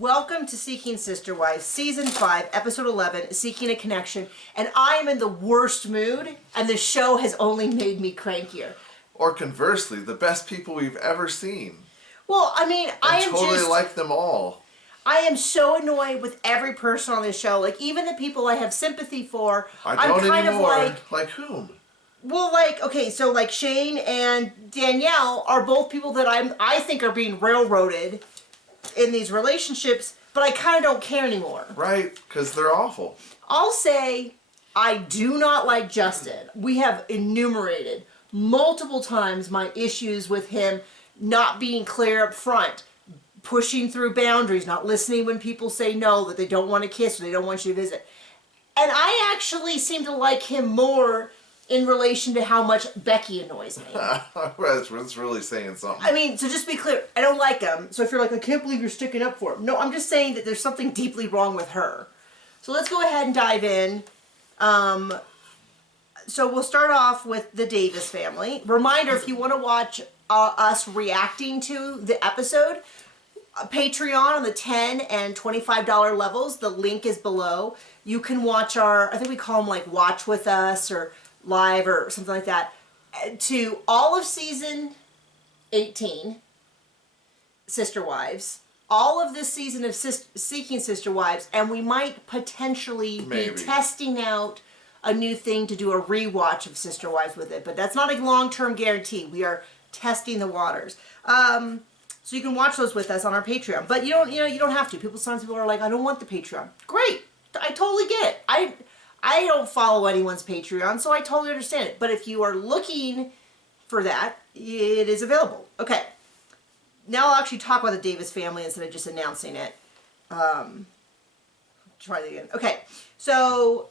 Welcome to Seeking Sister Wives, Season 5, Episode 11, Seeking a Connection. And I am in the worst mood, and the show has only made me crankier. Or conversely, the best people we've ever seen. Well, I mean, I totally like them all. I am so annoyed with every person on this show. Like, even the people I have sympathy for, I don't anymore. Like whom? Well, like, okay, so like Shane and Danielle are both people that I think are being railroaded in these relationships, but I kind of don't care anymore. Right, because they're awful. I'll say I do not like Justin. We have enumerated multiple times my issues with him not being clear up front, pushing through boundaries, not listening when people say no, that they don't want to kiss or they don't want you to visit. And I actually seem to like him more in relation to how much Becky annoys me. That's really saying something. I mean, so just to be clear, I don't like him. So if you're like, I can't believe you're sticking up for him. No, I'm just saying that there's something deeply wrong with her. So let's go ahead and dive in. So we'll start off with the Davis family. Reminder, if you want to watch us reacting to the episode, Patreon on the $10 and $25 levels, the link is below. You can watch our, I think we call them like Watch With Us or Live or something like that, to all of season 18, Sister Wives, all of this season of Seeking Sister Wives, and we might potentially be testing out a new thing to do a rewatch of Sister Wives with it, but that's not a long-term guarantee. We are testing the waters. So you can watch those with us on our Patreon, but you don't have to. Sometimes people are like, I don't want the Patreon. Great, I totally get it. I don't follow anyone's Patreon, so I totally understand it. But if you are looking for that, it is available. Okay. Now I'll actually talk about the Davis family instead of just announcing it. Try that again. Okay. So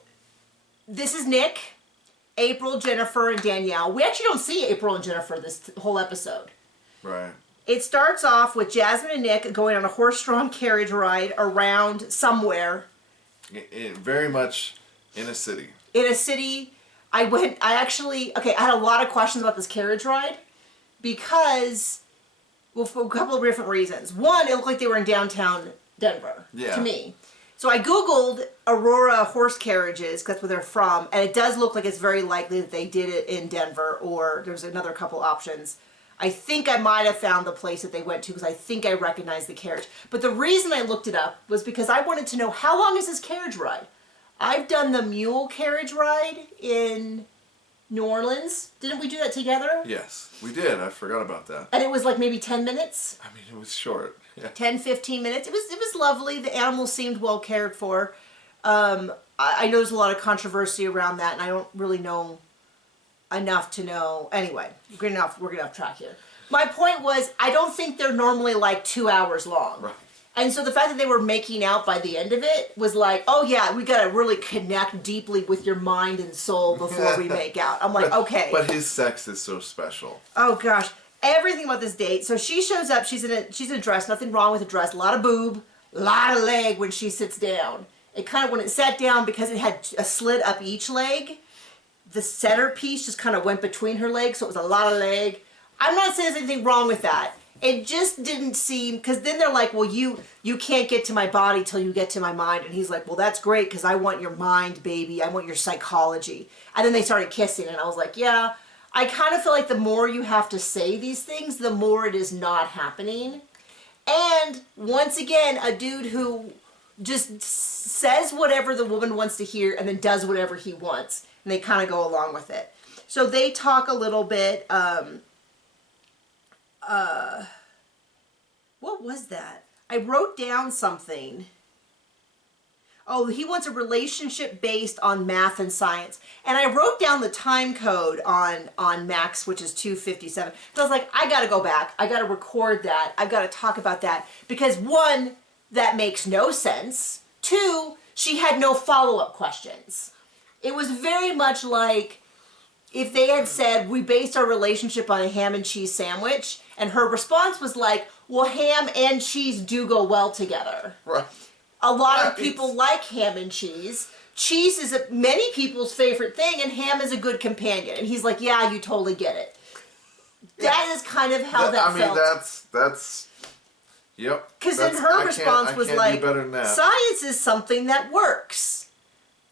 this is Nick, April, Jennifer, and Danielle. We actually don't see April and Jennifer this whole episode. Right. It starts off with Jasmine and Nick going on a horse-drawn carriage ride around somewhere. Very much in a city. In a city. I had a lot of questions about this carriage ride because, well, for a couple of different reasons. One, it looked like they were in downtown Denver to me. So I Googled Aurora horse carriages, because that's where they're from, and it does look like it's very likely that they did it in Denver, or there's another couple options. I think I might have found the place that they went to because I think I recognized the carriage. But the reason I looked it up was because I wanted to know, how long is this carriage ride? I've done the mule carriage ride in New Orleans. Didn't we do that together? Yes, we did. I forgot about that. And it was like maybe 10 minutes? I mean, it was short. Yeah. 10, 15 minutes. It was lovely. The animals seemed well cared for. I know there's a lot of controversy around that, and I don't really know enough to know. Anyway, we're getting off track here. My point was, I don't think they're normally like 2 hours long. Right. And so the fact that they were making out by the end of it was like, oh yeah, we gotta really connect deeply with your mind and soul before we make out. I'm like, okay. But his sex is so special. Oh gosh. Everything about this date. So she shows up, she's in a dress, nothing wrong with the dress, a lot of boob, a lot of leg when she sits down. It kind of, when it sat down, because it had a slit up each leg, the center piece just kind of went between her legs, so it was a lot of leg. I'm not saying there's anything wrong with that. It just didn't seem, because then they're like, well, you can't get to my body till you get to my mind. And he's like, well, that's great, because I want your mind, baby. I want your psychology. And then they started kissing, and I was like, yeah, I kind of feel like the more you have to say these things, the more it is not happening. And once again, a dude who just says whatever the woman wants to hear and then does whatever he wants. And they kind of go along with it. So they talk a little bit, what was that? I wrote down something. Oh, he wants a relationship based on math and science. And I wrote down the time code on Max, which is 2:57. So I was like, I gotta go back. I gotta record that. I've gotta talk about that. Because one, that makes no sense. Two, she had no follow-up questions. It was very much like if they had said, we based our relationship on a ham and cheese sandwich, and her response was like, well, ham and cheese do go well together. Right. A lot of people like ham and cheese. Cheese is many people's favorite thing, and ham is a good companion. And he's like, yeah, you totally get it. That is kind of how that felt. I mean, that's Yep. Because then her response was like, do better than that. science is something that works.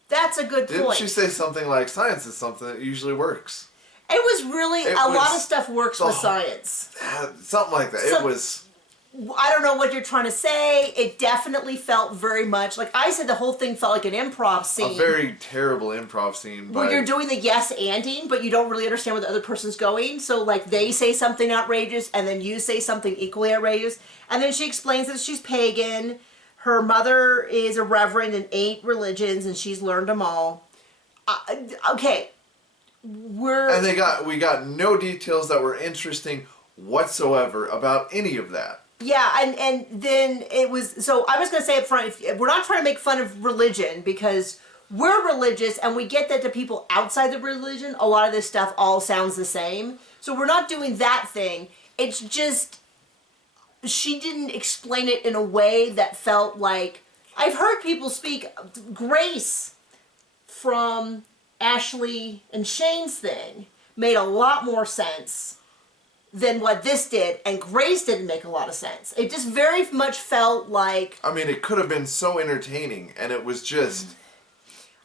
That's a good Didn't point. she say something like, science is something that usually works? It was really, a lot of stuff works with science. Something like that. It was... I don't know what you're trying to say. It definitely felt very much, like I said, the whole thing felt like an improv scene. A very terrible improv scene. Where you're doing the yes-anding, but you don't really understand where the other person's going. So, like, they say something outrageous, and then you say something equally outrageous. And then she explains that she's pagan. Her mother is a reverend in 8 religions, and she's learned them all. Okay. And we got no details that were interesting whatsoever about any of that. Yeah, and then it was, so I was going to say up front, we're not trying to make fun of religion, because we're religious, and we get that to people outside the religion, a lot of this stuff all sounds the same. So we're not doing that thing. It's just, she didn't explain it in a way that felt like, I've heard people speak grace from Ashley and Shane's thing made a lot more sense than what this did, and Grace didn't make a lot of sense. It just very much felt like... I mean, it could have been so entertaining, and it was just...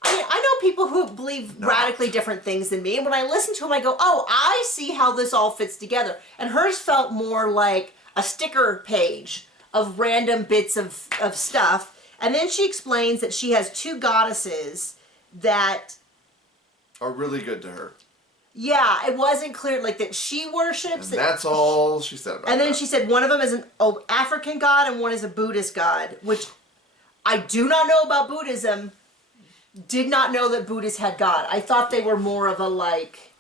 I mean, I know people who believe radically different things than me, and when I listen to them, I go, oh, I see how this all fits together. And hers felt more like a sticker page of random bits of stuff. And then she explains that she has 2 goddesses that... are really good to her. Yeah, it wasn't clear, like, that she worships. And that's all she said about And then that. she said one of them is an African god and one is a Buddhist god, which I do not know about Buddhism. Did not know that Buddhists had God. I thought they were more of a, like,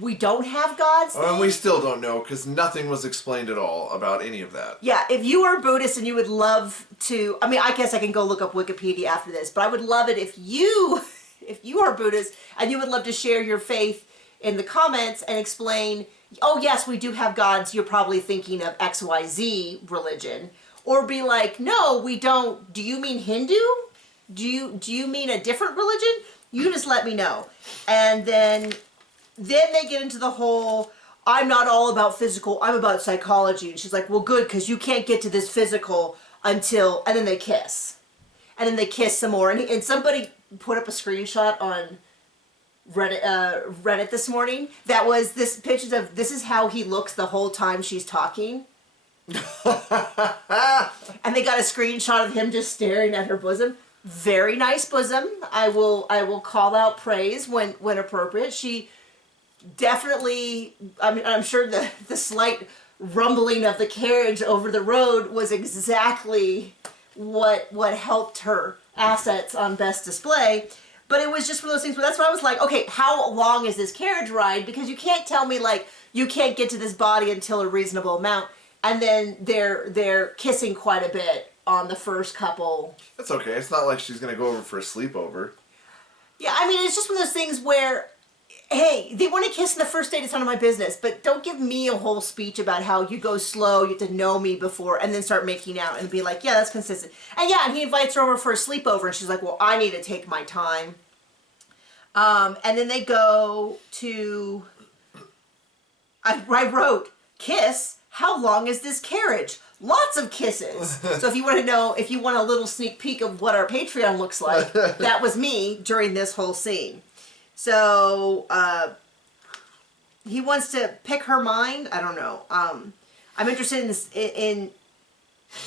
we don't have gods thing. And we still don't know, because nothing was explained at all about any of that. Yeah, if you are Buddhist and you would love to, I mean, I guess I can go look up Wikipedia after this, but I would love it if you are Buddhist and you would love to share your faith in the comments and explain, oh yes, we do have gods, you're probably thinking of XYZ religion. Or be like, no, we don't. Do you mean Hindu? Do you mean a different religion? You just let me know. And then they get into the whole, I'm not all about physical, I'm about psychology. And she's like, well good, because you can't get to this physical until, and then they kiss. And then they kiss some more. And somebody put up a screenshot on Reddit this morning that was this picture of, this is how he looks the whole time she's talking. And they got a screenshot of him just staring at her bosom. Very nice bosom. I will call out praise when appropriate. She definitely, I mean, I'm sure the slight rumbling of the carriage over the road was exactly what helped her assets on best display. But it was just one of those things where that's why I was like, okay, how long is this carriage ride? Because you can't tell me, like, you can't get to this body until a reasonable amount. And then they're kissing quite a bit on the first couple. That's okay. It's not like she's going to go over for a sleepover. Yeah, I mean, it's just one of those things where, hey, they want to kiss in the first date, it's none of my business. But don't give me a whole speech about how you go slow, you have to know me before, and then start making out and be like, yeah, that's consistent. And yeah, and he invites her over for a sleepover, and she's like, well, I need to take my time. And then they go to, I wrote, kiss, how long is this carriage? Lots of kisses. So if you want to know, if you want a little sneak peek of what our Patreon looks like, that was me during this whole scene. So, he wants to pick her mind. I don't know. I'm interested in this, in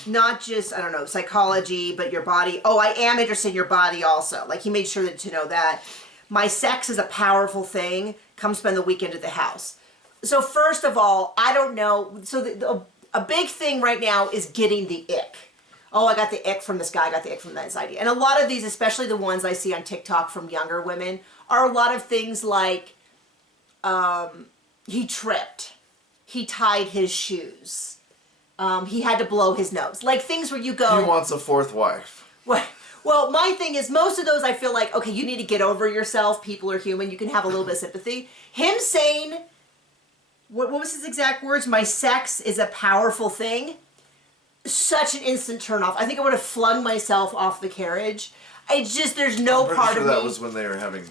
not just, I don't know, psychology, but your body. Oh, I am interested in your body also. Like, he made sure to know that. My sex is a powerful thing. Come spend the weekend at the house. So first of all, I don't know. So a big thing right now is getting the ick. Oh, I got the ick from this guy, I got the ick from that idea. And a lot of these, especially the ones I see on TikTok from younger women, are a lot of things like, he tripped. He tied his shoes. He had to blow his nose. Like things where you go... He wants a 4th wife. Well, my thing is, most of those I feel like, okay, you need to get over yourself. People are human. You can have a little bit of sympathy. Him saying, what was his exact words? My sex is a powerful thing. Such an instant turnoff. I think I would have flung myself off the carriage. It's just, there's no part of me. That was when they were having,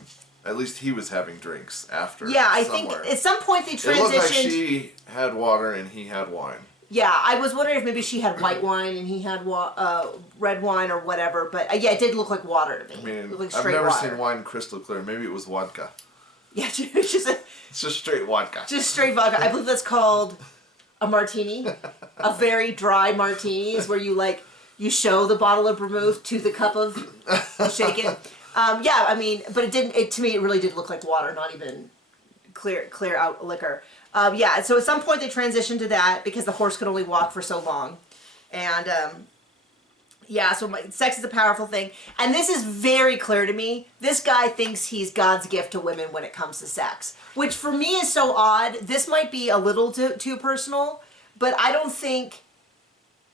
at least he was having drinks after. Yeah, I somewhere. think at some point they transitioned. It looked like she had water and he had wine. Yeah, I was wondering if maybe she had white wine and he had red wine or whatever. But yeah, it did look like water to me. I mean, It looked like I've straight never water. seen wine crystal clear. Maybe it was vodka. Yeah, it's just It's just straight vodka. just straight vodka. I believe that's called a martini. A very dry martini is where you show the bottle of vermouth to the cup of shake it. Yeah, I mean, but it didn't. To me, it really did look like water, not even clear out liquor. Yeah, so at some point they transitioned to that because the horse could only walk for so long, and yeah, so sex is a powerful thing, and this is very clear to me. This guy thinks he's God's gift to women when it comes to sex, which for me is so odd. This might be a little too personal, but I don't think,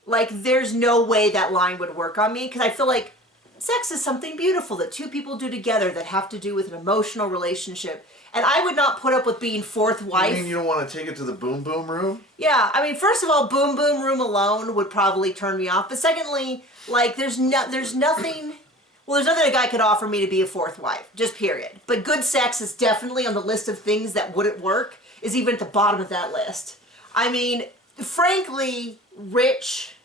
like, there's no way that line would work on me, because I feel like sex is something beautiful that two people do together that have to do with an emotional relationship, and I would not put up with being fourth wife. You mean you don't want to take it to the boom boom room? Yeah, I mean, first of all, boom boom room alone would probably turn me off, but secondly, like, there's nothing. Well, there's nothing a guy could offer me to be a fourth wife, just period. But good sex is definitely on the list of things that wouldn't work, is even at the bottom of that list. I mean, frankly, rich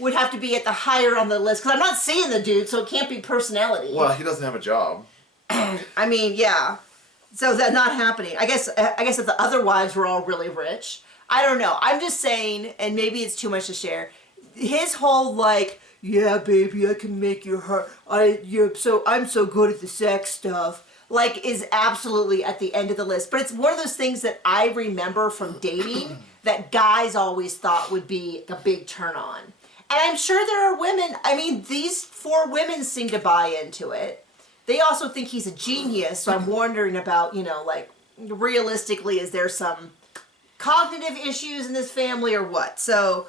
would have to be at the higher on the list, because I'm not seeing the dude, so it can't be personality. Well, he doesn't have a job. I mean, yeah. So that's not happening. I guess if the other wives were all really rich, I don't know. I'm just saying, and maybe it's too much to share, his whole, like, yeah, baby, I can make your heart. I'm so good at the sex stuff. Like, is absolutely at the end of the list. But it's one of those things that I remember from dating that guys always thought would be a big turn on. And I'm sure there are women. I mean, these 4 women seem to buy into it. They also think he's a genius. So I'm wondering about, like, realistically, is there some cognitive issues in this family or what? So,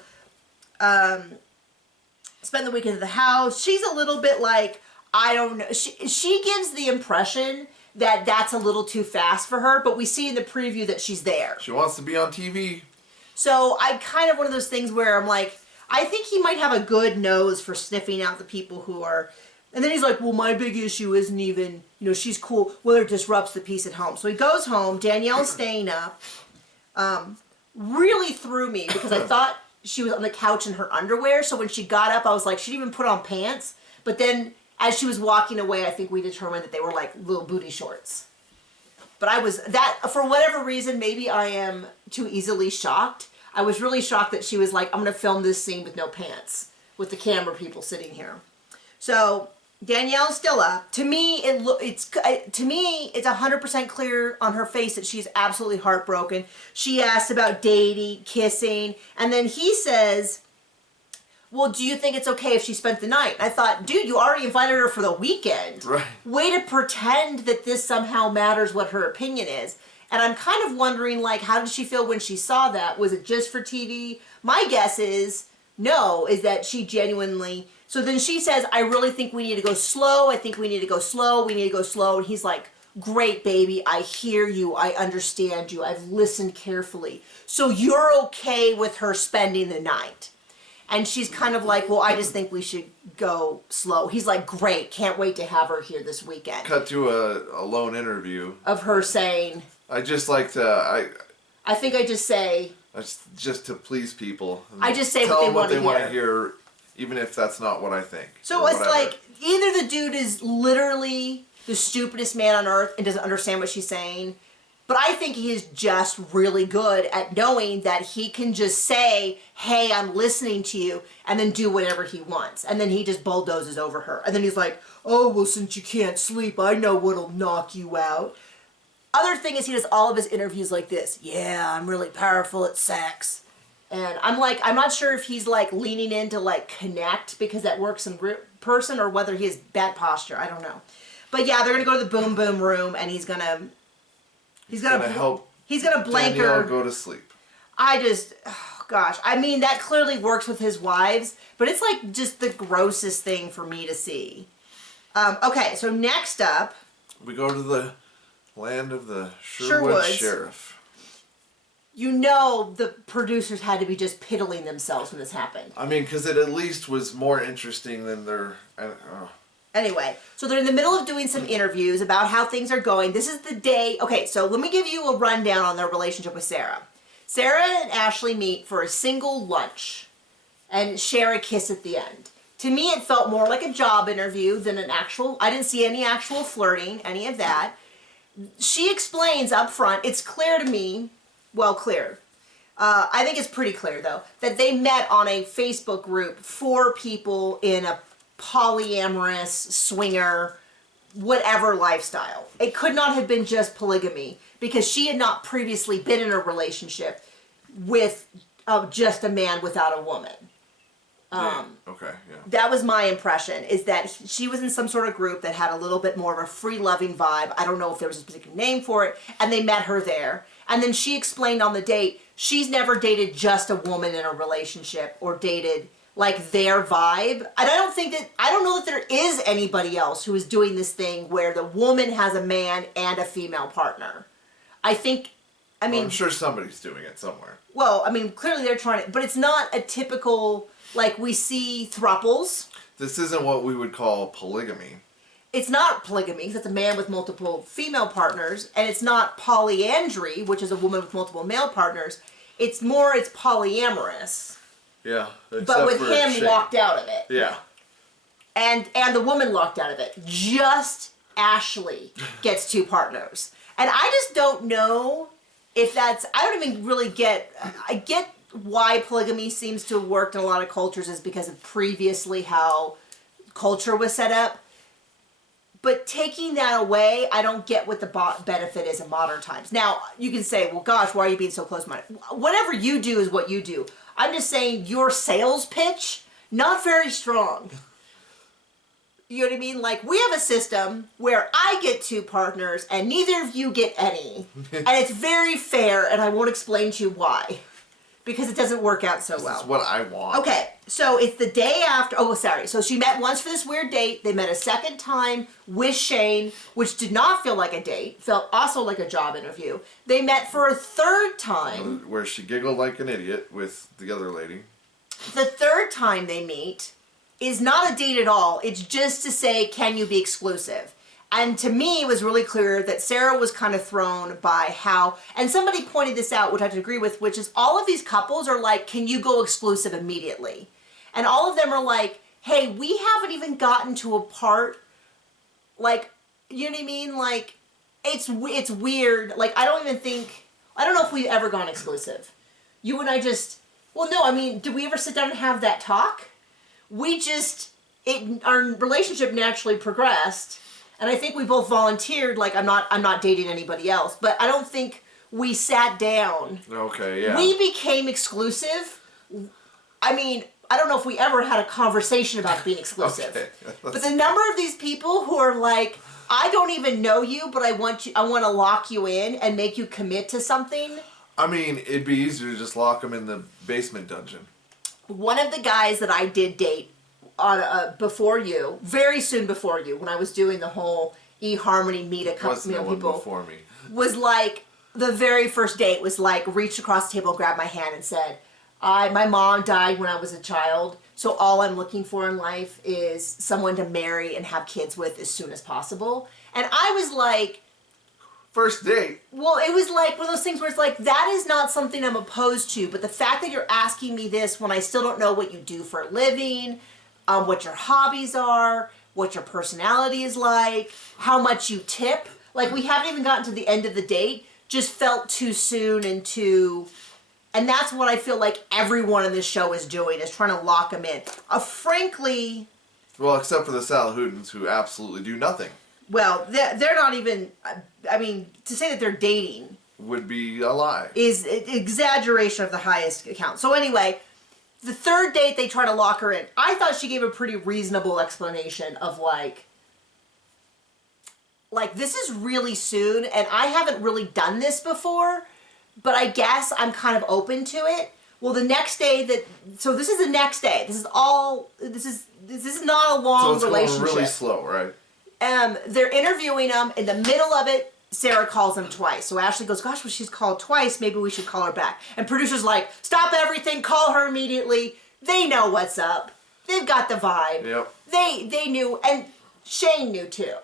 spend the weekend at the house. She's a little bit like, I don't know. She gives the impression that that's a little too fast for her, but we see in the preview that she's there. She wants to be on TV. So I kind of one of those things where I'm like, I think he might have a good nose for sniffing out the people who are, and then he's like, well, my big issue isn't even, she's cool, whether it disrupts the peace at home. So he goes home, Danielle's staying up, really threw me because I thought she was on the couch in her underwear, so when she got up, I was like, she didn't even put on pants. But then, as she was walking away, I think we determined that they were like little booty shorts. But for whatever reason, maybe I am too easily shocked. I was really shocked that she was like, I'm going to film this scene with no pants, with the camera people sitting here. So, Danielle's still up. To me, it's 100% clear on her face that she's absolutely heartbroken. She asks about dating, kissing, and then he says, well, do you think it's okay if she spent the night? I thought, dude, you already invited her for the weekend. Right. Way to pretend that this somehow matters what her opinion is. And I'm kind of wondering, like, how did she feel when she saw that? Was it just for TV? My guess is no, is that she genuinely... So then she says, I really think we need to go slow. I think we need to go slow. We need to go slow. And he's like, great, baby. I hear you. I understand you. I've listened carefully. So you're okay with her spending the night? And she's kind of like, well, I just think we should go slow. He's like, great. Can't wait to have her here this weekend. Cut to a lone interview. Of her saying... I just like to... I think I just say... Just to please people. I just say what what they want to hear, even if that's not what I think. So it's like, either the dude is literally the stupidest man on earth and doesn't understand what she's saying, but I think he is just really good at knowing that he can just say, hey, I'm listening to you, and then do whatever he wants. And then he just bulldozes over her. And then he's like, oh, well, since you can't sleep, I know what'll knock you out. Other thing is he does all of his interviews like this. Yeah, I'm really powerful at sex. And I'm like, I'm not sure if he's like leaning in to like connect because that works in person or whether he has bad posture. I don't know. But yeah, they're going to go to the boom boom room and he's going to help. He's going to blank her. Go to sleep. Oh gosh. I mean, that clearly works with his wives, but it's like just the grossest thing for me to see. Okay, so next up. We go to the land of the Sherwood Sheriff. You know the producers had to be just piddling themselves when this happened. I mean, because it at least was more interesting than their... Anyway, so they're in the middle of doing some interviews about how things are going. This is the day... Okay, so let me give you a rundown on their relationship with Sarah. Sarah and Ashley meet for a single lunch and share a kiss at the end. To me, it felt more like a job interview than an actual, I didn't see any actual flirting, any of that. She explains up front, it's clear to me, well, clear. I think it's pretty clear, though, that they met on a Facebook group for people in a polyamorous, swinger, whatever lifestyle. It could not have been just polygamy, because she had not previously been in a relationship with just a man without a woman. Okay, yeah. That was my impression, is that she was in some sort of group that had a little bit more of a free-loving vibe. I don't know if there was a particular name for it, and they met her there. And then she explained on the date, she's never dated just a woman in a relationship or dated like their vibe. And I don't know that there is anybody else who is doing this thing where the woman has a man and a female partner. I'm sure somebody's doing it somewhere. Well, I mean, clearly they're trying to, but it's not a typical, like we see thruples. This isn't what we would call polygamy. It's not polygamy, because it's a man with multiple female partners, and it's not polyandry, which is a woman with multiple male partners. It's polyamorous. Yeah. But with him locked out of it. Yeah. And the woman locked out of it. Just Ashley gets 2 partners. And I just don't know if that's, I don't even really I get why polygamy seems to have worked in a lot of cultures is because of previously how culture was set up. But taking that away, I don't get what the benefit is in modern times. Now, you can say, well, gosh, why are you being so close-minded? Whatever you do is what you do. I'm just saying your sales pitch, not very strong. You know what I mean? Like, we have a system where I get 2 partners and neither of you get any. And it's very fair, and I won't explain to you why. Because it doesn't work out so well. That's what I want. Okay, so it's the day after, oh, sorry. So she met once for this weird date. They met a second time with Shane, which did not feel like a date. Felt also like a job interview. They met for a third time. Where she giggled like an idiot with the other lady. The third time they meet is not a date at all. It's just to say, can you be exclusive? And to me, it was really clear that Sarah was kind of thrown by how, and somebody pointed this out, which I have to agree with, which is all of these couples are like, can you go exclusive immediately? And all of them are like, hey, we haven't even gotten to a part, like, you know what I mean? Like, it's weird. Like, I don't know if we've ever gone exclusive. You and I just, well, no, I mean, did we ever sit down and have that talk? Our relationship naturally progressed. And I think we both volunteered, like, I'm not dating anybody else. But I don't think we sat down. Okay, yeah. We became exclusive. I mean, I don't know if we ever had a conversation about being exclusive. Okay. But the number of these people who are like, I don't even know you, but I want to lock you in and make you commit to something. I mean, it'd be easier to just lock them in the basement dungeon. One of the guys that I did date before you, very soon before you, when I was doing the whole eHarmony meet a couple people, before me. was like, the very first date was like, reached across the table, grabbed my hand and said, my mom died when I was a child, so all I'm looking for in life is someone to marry and have kids with as soon as possible. And I was like, first date. well, it was like one of those things where it's like, that is not something I'm opposed to, but the fact that you're asking me this when I still don't know what you do for a living, what your hobbies are, what your personality is like, how much you tip. Like, we haven't even gotten to the end of the date. Just felt too soon and that's what I feel like everyone in this show is doing, is trying to lock them in. Frankly... Well, except for the Salahoudins, who absolutely do nothing. Well, they're not even... I mean, to say that they're dating... would be a lie. Is exaggeration of the highest account. So anyway... The third date, they try to lock her in. I thought she gave a pretty reasonable explanation of like, this is really soon, and I haven't really done this before, but I guess I'm kind of open to it. Well, the next day so this is the next day. This is not a long relationship. So it's going really slow, right? They're interviewing them. In the middle of it, Sarah calls him twice. So Ashley goes, gosh, well, she's called twice. Maybe we should call her back. And producer's like, stop everything. Call her immediately. They know what's up. They've got the vibe. Yep. They knew. And Shane knew, too.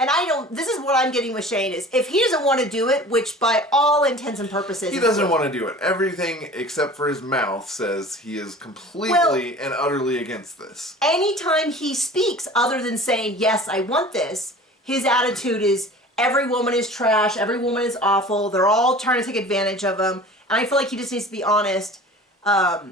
And this is what I'm getting with Shane is, if he doesn't want to do it, which by all intents and purposes... He doesn't want to do it. Everything except for his mouth says he is completely and utterly against this. Anytime he speaks, other than saying, yes, I want this, his attitude is, every woman is trash, every woman is awful, they're all trying to take advantage of him, and I feel like he just needs to be honest. I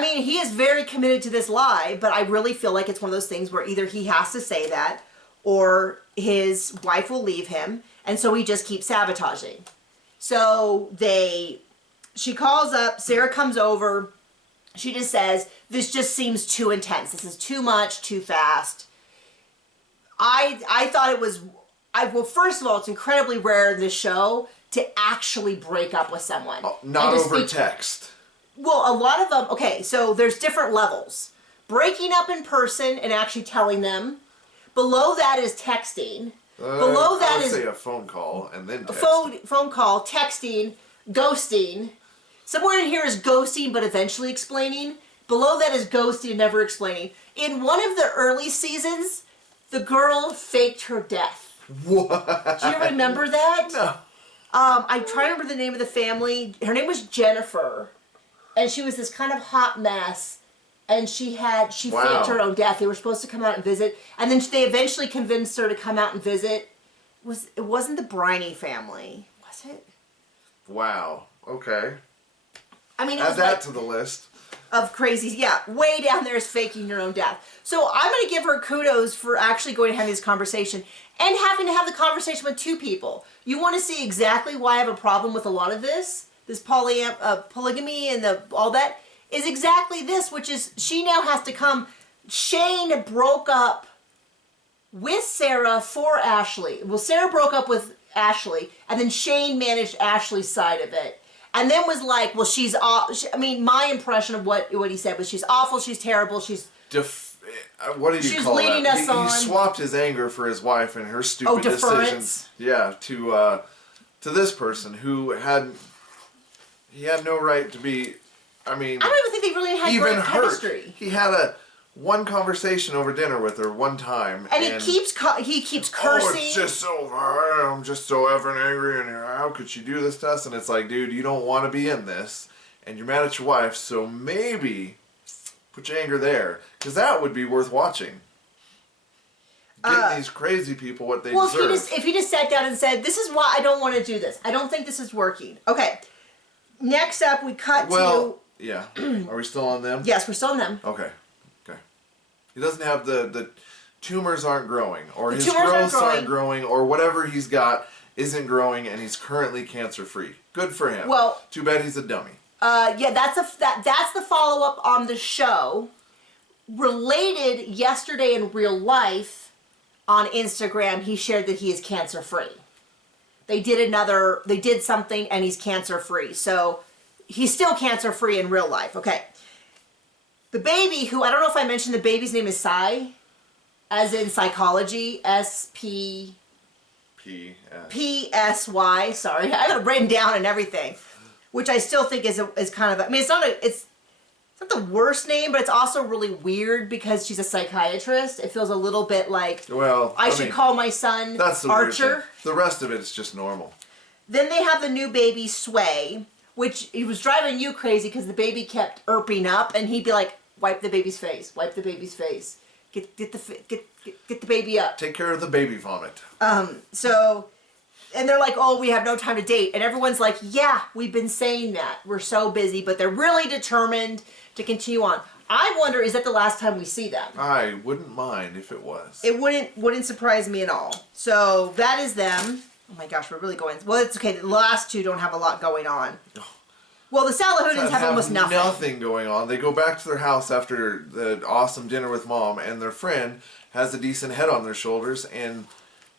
mean, he is very committed to this lie, but I really feel like it's one of those things where either he has to say that, or his wife will leave him, and so he just keeps sabotaging. So she calls up, Sarah comes over, she just says, this just seems too intense, this is too much, too fast. I thought it was, well, first of all, it's incredibly rare in this show to actually break up with someone. Not over text. Well, a lot of them, okay, so there's different levels. Breaking up in person and actually telling them. Below that is texting. Below that I would is say a phone call and then texting. Phone call, texting, ghosting. Somewhere in here is ghosting, but eventually explaining. Below that is ghosting and never explaining. In one of the early seasons, the girl faked her death. What? Do you remember that? No. I'm trying to remember the name of the family. Her name was Jennifer. And she was this kind of hot mess. And she faked her own death. They were supposed to come out and visit. And then they eventually convinced her to come out and visit. It wasn't the Briney family, was it? Wow. Okay. I mean, it Add was that to the list. Of crazies. Yeah, way down there is faking your own death. So I'm going to give her kudos for actually going and having this conversation. And having to have the conversation with two people. You want to see exactly why I have a problem with a lot of this polygamy and all that, is exactly this, which is she now has to come. Shane broke up with Sarah for Ashley. Well, Sarah broke up with Ashley, and then Shane managed Ashley's side of it. And then was like, well, she's I mean, my impression of what he said was she's awful, she's terrible, she's... what did you call that? Leading us on. He swapped his anger for his wife and her stupid decisions. Yeah, to this person who had no right to be. I mean, I don't even think they really had great chemistry. He had one conversation over dinner with her one time, and he keeps cursing. Oh, it's just so I'm just so effing angry, and how could she do this to us? And it's like, dude, you don't want to be in this, and you're mad at your wife, so maybe put your anger there, because that would be worth watching. Getting these crazy people what they deserve. If he just sat down and said, "This is why I don't want to do this. I don't think this is working." Okay. Next up, we cut to. Yeah. Are we still on them? Yes, we're still on them. Okay. He doesn't have the tumors aren't growing, or his growths aren't growing, or whatever he's got isn't growing, and he's currently cancer free. Good for him. Well, too bad he's a dummy. Yeah, that's the follow up on the show. Related, yesterday in real life, on Instagram, he shared that he is cancer free. They did something, and he's cancer free. So he's still cancer free in real life. Okay. The baby, who, I don't know if I mentioned, the baby's name is Psy, as in psychology, S-P... P-S-Y, sorry. I got it written down and everything, which I still think is kind of, I mean, it's not the worst name, but it's also really weird because she's a psychiatrist. It feels a little bit like, well, I should call my son that's the Archer. The rest of it is just normal. Then they have the new baby, Sway, which he was driving you crazy because the baby kept erping up, and he'd be like, wipe the baby's face, wipe the baby's face, get the baby up. Take care of the baby vomit. So, and they're like, oh, we have no time to date. And everyone's like, yeah, we've been saying that. We're so busy, but they're really determined to continue on. I wonder, is that the last time we see them? I wouldn't mind if it was. It wouldn't surprise me at all. So that is them. Oh my gosh, we're really going. Well, it's okay. The last two don't have a lot going on. Well, the Salahoudins have almost nothing. Nothing going on. They go back to their house after the awesome dinner with Mom, and their friend has a decent head on their shoulders and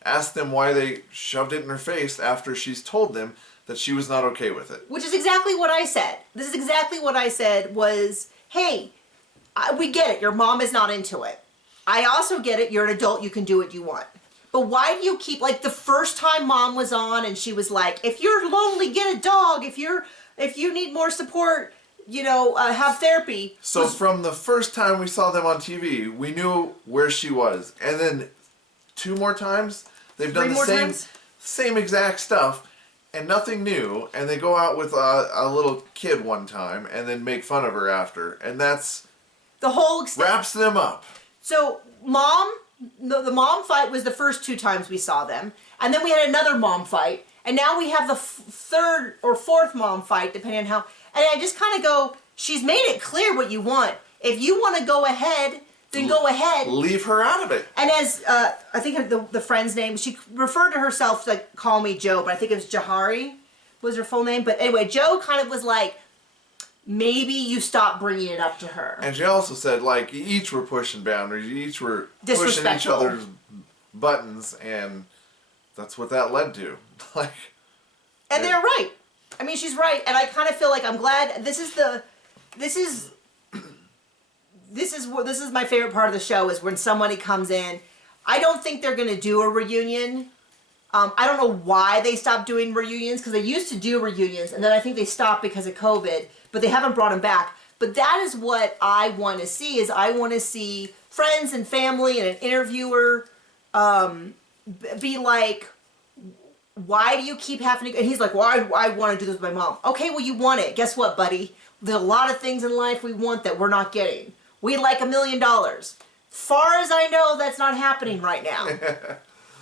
asks them why they shoved it in her face after she's told them that she was not okay with it. Which is exactly what I said. This is exactly what I said was, hey, we get it. Your mom is not into it. I also get it. You're an adult. You can do what you want. But why do you keep, like, the first time Mom was on and she was like, if you're lonely, get a dog. If you need more support, have therapy. So from the first time we saw them on TV, we knew where she was. And then 2 more times. They've done 3 the more same times? same exact stuff and nothing new. And they go out with a little kid one time and then make fun of her after, and that's The whole extent. wraps them up. So the mom fight was the first 2 times we saw them, and then we had another mom fight, and now we have the third or fourth mom fight, depending on how. And I just kind of go, she's made it clear what you want. If you want to go ahead, then go ahead. Leave her out of it. And as I think the friend's name, she referred to herself to call me Joe, but I think it was Jahari was her full name. But anyway, Joe kind of was like, maybe you stop bringing it up to her. And she also said, like, each were pushing boundaries, each were pushing each Disrespectful. other's buttons, and that's what that led to. Like, And they're right. I mean, she's right, and I kind of feel like I'm glad. This is my favorite part of the show is when somebody comes in. I don't think they're going to do a reunion. I don't know why they stopped doing reunions, because they used to do reunions, and then I think they stopped because of COVID, but they haven't brought them back. But that is what I want to see, is I want to see friends and family and an interviewer be like, why do you keep having to, and he's like, well, I want to do this with my mom. Okay, well, you want it. Guess what, buddy? There's a lot of things in life we want that we're not getting. We'd like $1 million. Far as I know, that's not happening right now.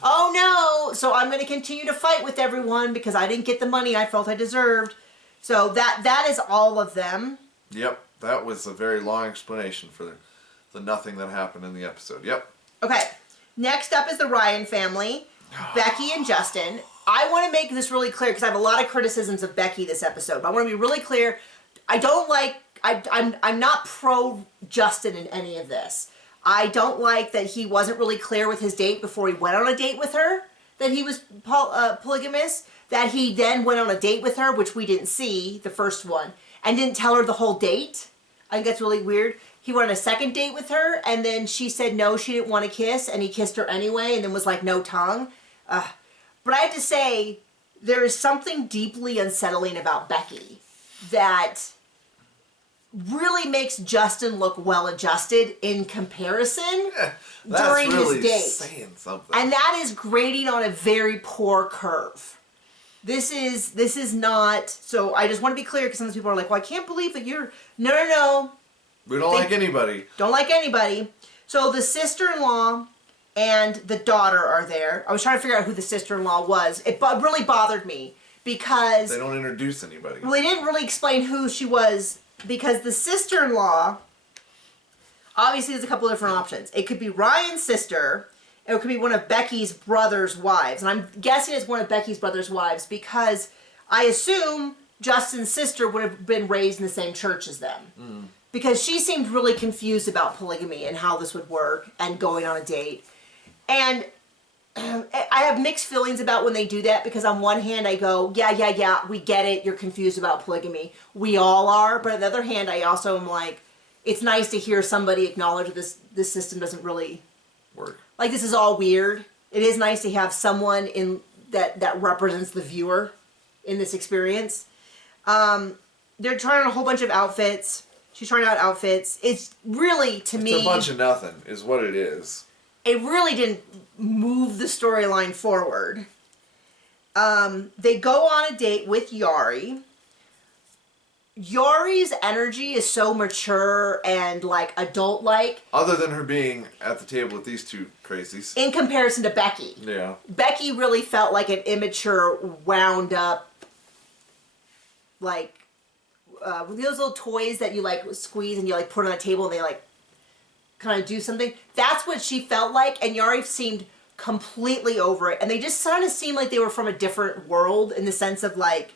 Oh no! So I'm going to continue to fight with everyone because I didn't get the money I felt I deserved. So that is all of them. Yep, that was a very long explanation for the nothing that happened in the episode. Yep. Okay, next up is the Ryan family, Becky and Justin. I want to make this really clear because I have a lot of criticisms of Becky this episode, but I want to be really clear. I don't like, I'm not pro Justin in any of this. I don't like that he wasn't really clear with his date before he went on a date with her, that he was polygamous, that he then went on a date with her, which we didn't see, the first one, and didn't tell her the whole date. I think that's really weird. He went on a second date with her, and then she said no, she didn't want to kiss, and he kissed her anyway, and then was like, no tongue. But I have to say, there is something deeply unsettling about Becky that really makes Justin look well-adjusted in comparison during really his date. Saying something. And that is grading on a very poor curve. This is not, so I just want to be clear because some people are like, well, I can't believe that you're, no. We don't like anybody. Don't like anybody. So the sister-in-law and the daughter are there. I was trying to figure out who the sister-in-law was. It really bothered me because They don't introduce anybody. well, they didn't really explain who she was, because the sister-in-law, obviously there's a couple of different options. It could be Ryan's sister, or it could be one of Becky's brother's wives. And I'm guessing it's one of Becky's brother's wives because I assume Justin's sister would have been raised in the same church as them. Mm. Because she seemed really confused about polygamy and how this would work and going on a date. And I have mixed feelings about when they do that, because on one hand I go, yeah, we get it, you're confused about polygamy. We all are. But on the other hand, I also am like, it's nice to hear somebody acknowledge that this system doesn't really work. Like, this is all weird. It is nice to have someone in that represents the viewer in this experience. They're trying on a whole bunch of outfits. She's trying out outfits. It's really, to me, It's a bunch of nothing is what it is. It really didn't move the storyline forward. They go on a date with Yari. Yari's energy is so mature and like adult-like. Other than her being at the table with these two crazies. In comparison to Becky. Yeah. Becky really felt like an immature, wound up, like, those little toys that you like squeeze and you like put on a table and they like kind of do something. That's what she felt like, and Yari seemed completely over it. And they just kind of seemed like they were from a different world, in the sense of like,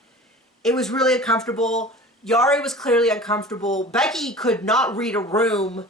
it was really uncomfortable. Yari was clearly uncomfortable. Becky could not read a room.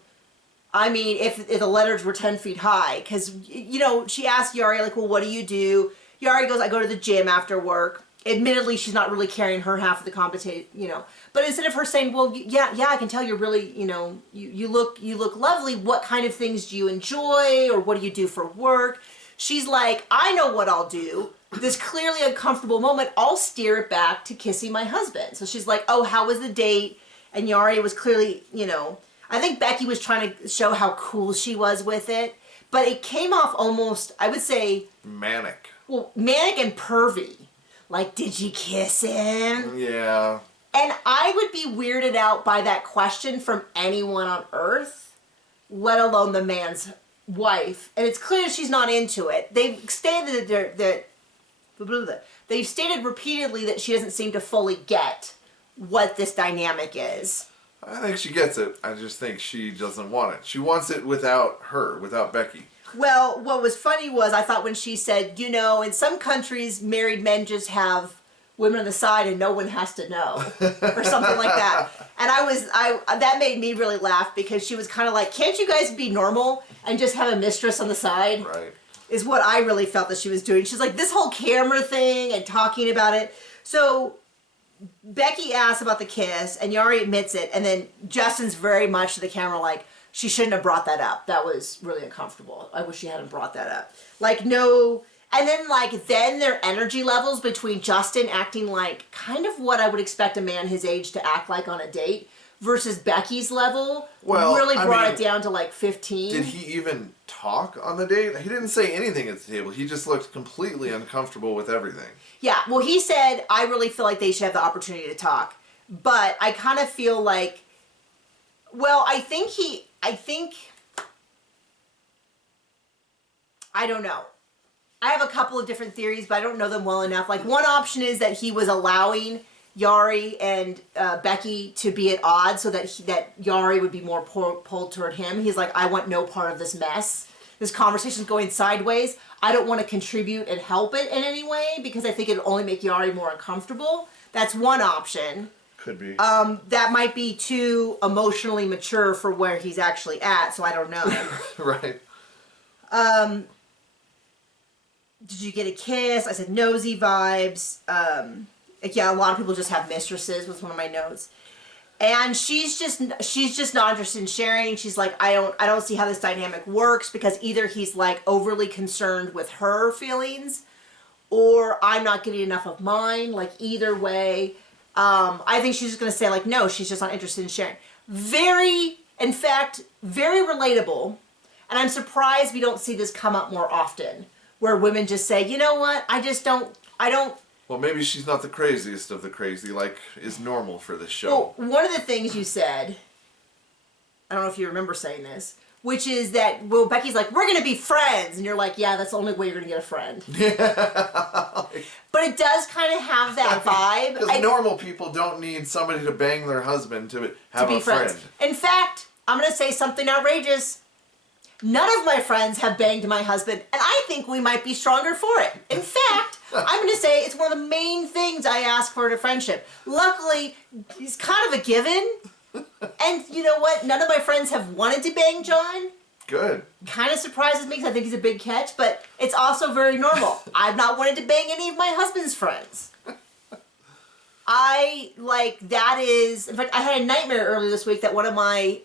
I mean, if the letters were 10 feet high, because, you know, she asked Yari, like, well, what do you do? Yari goes, I go to the gym after work. Admittedly, she's not really carrying her half of the competition, you know. But instead of her saying, well, yeah, I can tell you're really, you know, you look lovely. What kind of things do you enjoy, or what do you do for work? She's like, I know what I'll do. This clearly uncomfortable moment, I'll steer it back to kissing my husband. So she's like, oh, how was the date? And Yari was clearly, you know, I think Becky was trying to show how cool she was with it. but it came off almost, I would say, Manic. well, manic and pervy. Like, did you kiss him? Yeah. And I would be weirded out by that question from anyone on earth, let alone the man's wife. And it's clear she's not into it. They've stated they've stated repeatedly that she doesn't seem to fully get what this dynamic is. I think she gets it. I just think she doesn't want it. She wants it without her, without Becky. Well, what was funny was I thought when she said, you know, in some countries, married men just have women on the side and no one has to know, or something like that. And that made me really laugh because she was kind of like, can't you guys be normal and just have a mistress on the side? Right. Is what I really felt that she was doing. She's like, this whole camera thing and talking about it. So Becky asks about the kiss and Yari admits it. And then Justin's very much to the camera like, she shouldn't have brought that up. That was really uncomfortable. I wish she hadn't brought that up. Like, no. And then, like, then their energy levels between Justin acting like kind of what I would expect a man his age to act like on a date versus Becky's level really brought it down to like 15. Did he even talk on the date? He didn't say anything at the table. He just looked completely uncomfortable with everything. Yeah, well, he said, I really feel like they should have the opportunity to talk. But I kind of feel like, well, I don't know. I have a couple of different theories, but I don't know them well enough. Like, one option is that he was allowing Yari and Becky to be at odds so that Yari would be more pulled toward him. He's like, I want no part of this mess. This conversation's going sideways. I don't want to contribute and help it in any way because I think it'd only make Yari more uncomfortable. That's one option. Could be. That might be too emotionally mature for where he's actually at, so I don't know. Right. Did you get a kiss? I said nosy vibes. Yeah, a lot of people just have mistresses was one of my notes. And she's just not interested in sharing. She's like, I don't see how this dynamic works because either he's like overly concerned with her feelings or I'm not getting enough of mine. Like either way, I think she's just going to say like, no, she's just not interested in sharing. In fact, very relatable. And I'm surprised we don't see this come up more often where women just say, you know what? I don't. Well, maybe she's not the craziest of the crazy, like is normal for this show. Well, one of the things you said, I don't know if you remember saying this, which is that, well, Becky's like, we're going to be friends. And you're like, yeah, that's the only way you're going to get a friend. Yeah. But it does kind of have that vibe. Because normal people don't need somebody to bang their husband to have a friend. In fact, I'm going to say something outrageous. None of my friends have banged my husband, and I think we might be stronger for it. In fact, I'm going to say it's one of the main things I ask for in a friendship. Luckily, it's kind of a given. And you know what? None of my friends have wanted to bang John. Good. Kind of surprises me because I think he's a big catch, but it's also very normal. I've not wanted to bang any of my husband's friends. In fact, I had a nightmare earlier this week that one of my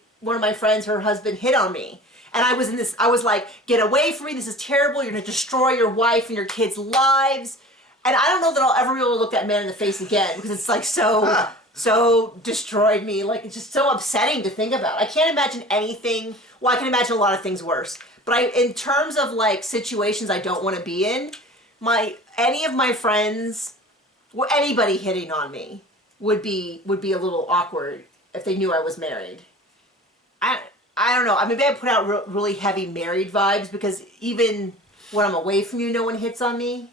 friends, her husband hit on me. And I was like, get away from me, this is terrible, you're going to destroy your wife and your kids' lives. And I don't know that I'll ever be able to look that man in the face again because it's like so destroyed me. Like, it's just so upsetting to think about. I can't imagine anything, well, I can imagine a lot of things worse. But in terms of like situations I don't want to be in, any of my friends, or anybody hitting on me would be a little awkward if they knew I was married. I don't know. I mean, maybe I put out really heavy married vibes because even when I'm away from you, no one hits on me.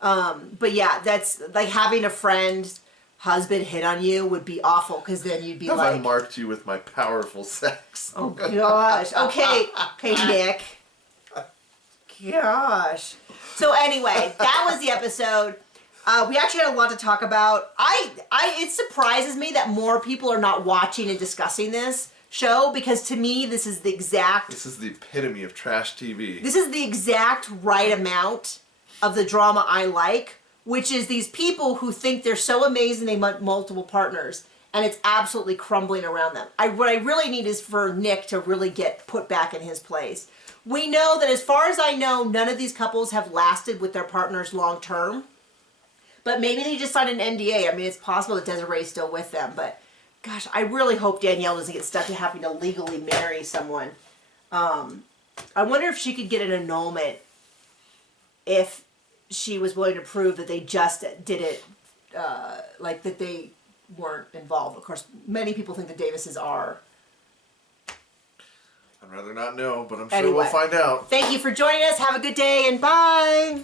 But yeah, that's like having a friend's husband hit on you would be awful because then you'd be like, I marked you with my powerful sex. Oh gosh. Okay, Nick. Gosh. So anyway, that was the episode. We actually had a lot to talk about. It surprises me that more people are not watching and discussing this show because to me this is the epitome of trash TV. This is the exact right amount of the drama I like, which is these people who think they're so amazing they want multiple partners and it's absolutely crumbling around them. What I really need is for Nick to really get put back in his place. We know that as far as I know, none of these couples have lasted with their partners long term, but maybe they just signed an NDA. I mean, it's possible that Desiree's still with them, but gosh, I really hope Danielle doesn't get stuck to having to legally marry someone. I wonder if she could get an annulment if she was willing to prove that they just did it, like that they weren't involved. Of course, many people think the Davises are. I'd rather not know, but I'm sure Anyway, we'll find out. Thank you for joining us. Have a good day and bye.